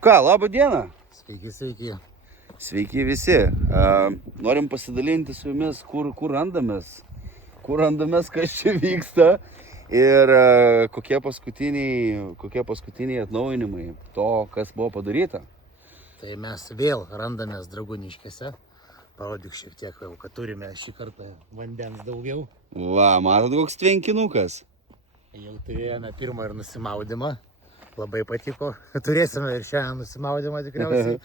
Ką, labą dieną. Sveiki, sveiki. Sveiki visi. Norim pasidalinti su jumis, kur randamės, kas čia vyksta ir kokie paskutiniai atnaujinimai to, kas buvo padaryta. Tai mes vėl randamės Dragūniškėse. Parodyk šiek tiek, kad turime šį kartą vandens daugiau. Va, matot, koks tvenkinukas. Jau turėjome pirmą ir nusimaudimą. Labai patiko. Turėsime ir šiandien nusimaudimą tikriausiai.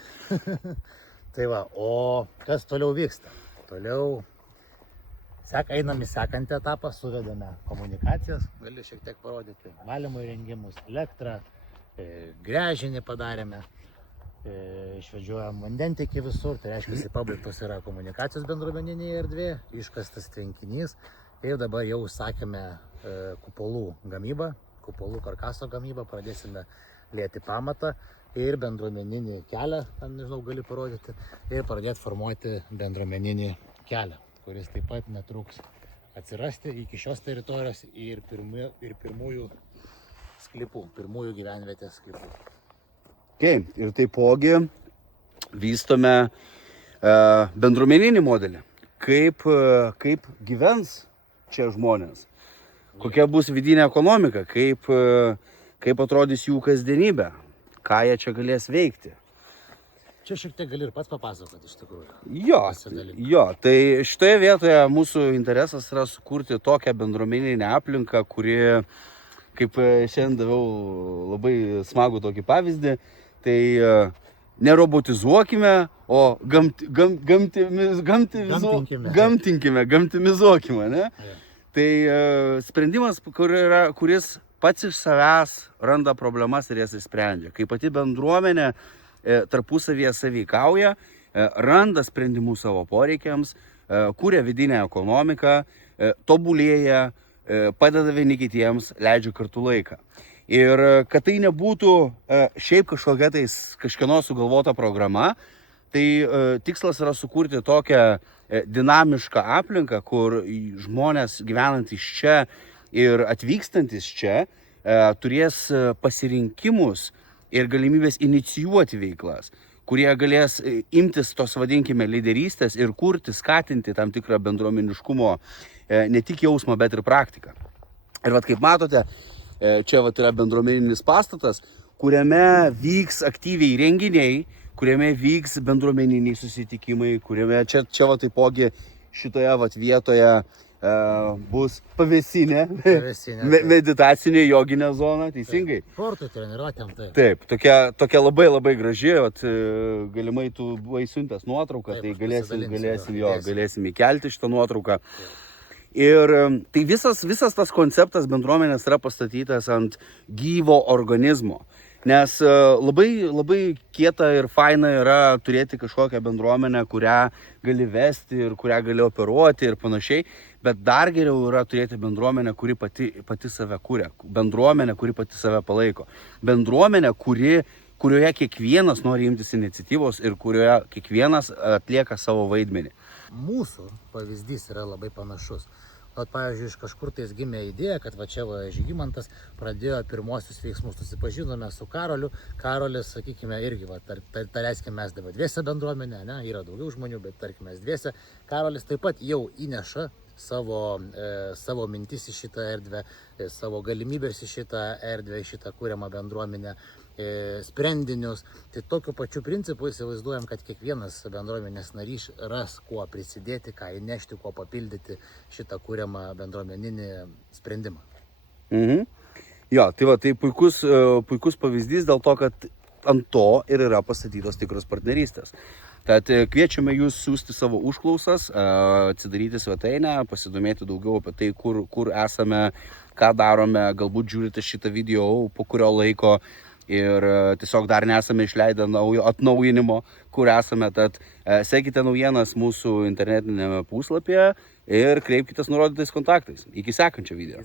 Tai va, o kas toliau vyksta? Toliau einam į sekantį etapą, suvedame komunikacijas. Galiu šiek tiek parodyti valymo įrengimus, elektrą, gręžinį padarėme. Išvedžiojam vandentiekį visur, tai reiškia, pabaigtos yra komunikacijos bendruomeninėje erdvėje, iškastas tvenkinys ir dabar jau užsakėme kupolų gamybą, kupolų karkaso gamybą, pradėsime lieti pamatą ir bendruomeninį kelią, nežinau, gali parodyti, ir pradėti formuoti bendruomeninį kelią, kuris taip pat netruks atsirasti iki šios teritorijos ir pirmųjų sklypų, pirmųjų gyvenvietės sklypų. Okay. Ir taipogi vystome bendruomeninį modelį. Kaip gyvens čia žmonės, kokia bus vidinė ekonomika, kaip atrodys jų kasdienybė, ką jie čia galės veikti. Čia šiek tiek gali ir pats papasakoti iš tikrųjų. Jo, tai šitoje vietoje mūsų interesas yra sukurti tokią bendruomeninę aplinką, kuri, kaip šiandien daviau labai smagų tokį pavyzdį, tai nerobotizuokime, o gamtimizuokime, ne? Yeah. Tai sprendimas, kuris pats iš savęs randa problemas ir jas išsprendžia. Kai pati bendruomenė tarpusavyje sąveikauja, randa sprendimus savo poreikiams, kuria vidinę ekonomiką, tobulėja, padeda vieni kitiems, leidžia kartu laiką. Ir kad tai nebūtų šiaip kažkieno sugalvota programa, tai tikslas yra sukurti tokią dinamišką aplinką, kur žmonės gyvenantys čia ir atvykstantis čia turės pasirinkimus ir galimybės inicijuoti veiklas, kurie galės imtis tos, vadinkime, lyderystės ir kurti, skatinti tam tikrą bendruomeniškumo ne tik jausmą, bet ir praktiką. Ir vat kaip matote, čia vat yra bendruomeninis pastatas, kuriame vyks aktyviai renginiai, kuriame vyks bendruomeniniai susitikimai, kuriame čia vat taipogi šitoje vat vietoje bus pavėsinė, meditacinė joginė zona, teisingai? Sporto treniruotėm, taip. Taip, tokia labai graži, vat, galimai tu buvai siuntęs nuotrauką, tai galėsim įkelti šitą nuotrauką. Ir tai visas tas konceptas bendruomenės yra pastatytas ant gyvo organizmo. Nes labai kieta ir faina yra turėti kažkokią bendruomenę, kurią gali vesti ir kurią gali operuoti ir panašiai. Bet dar geriau yra turėti bendruomenę, kuri pati save kuria. Bendruomenę, kuri pati save palaiko. Bendruomenę, kurioje kiekvienas nori imtis iniciatyvos ir kurioje kiekvienas atlieka savo vaidmenį. Mūsų pavyzdys yra labai panašus. Pavyzdžiui, iš kažkur tais gimė idėja, kad va čia Žygimantas pradėjo pirmosius veiksmus, susipažinome su Karoliu. Karolis, sakykime, irgi, tarėskime, mes dabar dviese bendruomenė, ne, yra daugiau žmonių, bet tarkime, mes dviese. Karolis taip pat jau įneša savo mintis į šitą erdvę, savo galimybės į šitą erdvę, į šitą kūriamą bendruomenę, sprendinius. Tai tokiu pačiu principu įsivaizduojam, kad kiekvienas bendruomenės narys ras kuo prisidėti, ką įnešti, kuo papildyti šitą kūriamą bendruomeninį sprendimą. Jo, tai puikus pavyzdys dėl to, kad ant to ir yra pastatytos tikros partnerystės. Tad kviečiame jūs siųsti savo užklausas, atsidaryti svetainę, pasidomėti daugiau apie tai, kur esame, ką darome, galbūt žiūrite šitą video po kurio laiko ir tiesiog dar nesame išleidę naujo atnaujinimo, kur esame. Tad sekite naujienas mūsų internetinėme puslapyje ir kreipkitės nurodytais kontaktais. Iki sekančio video.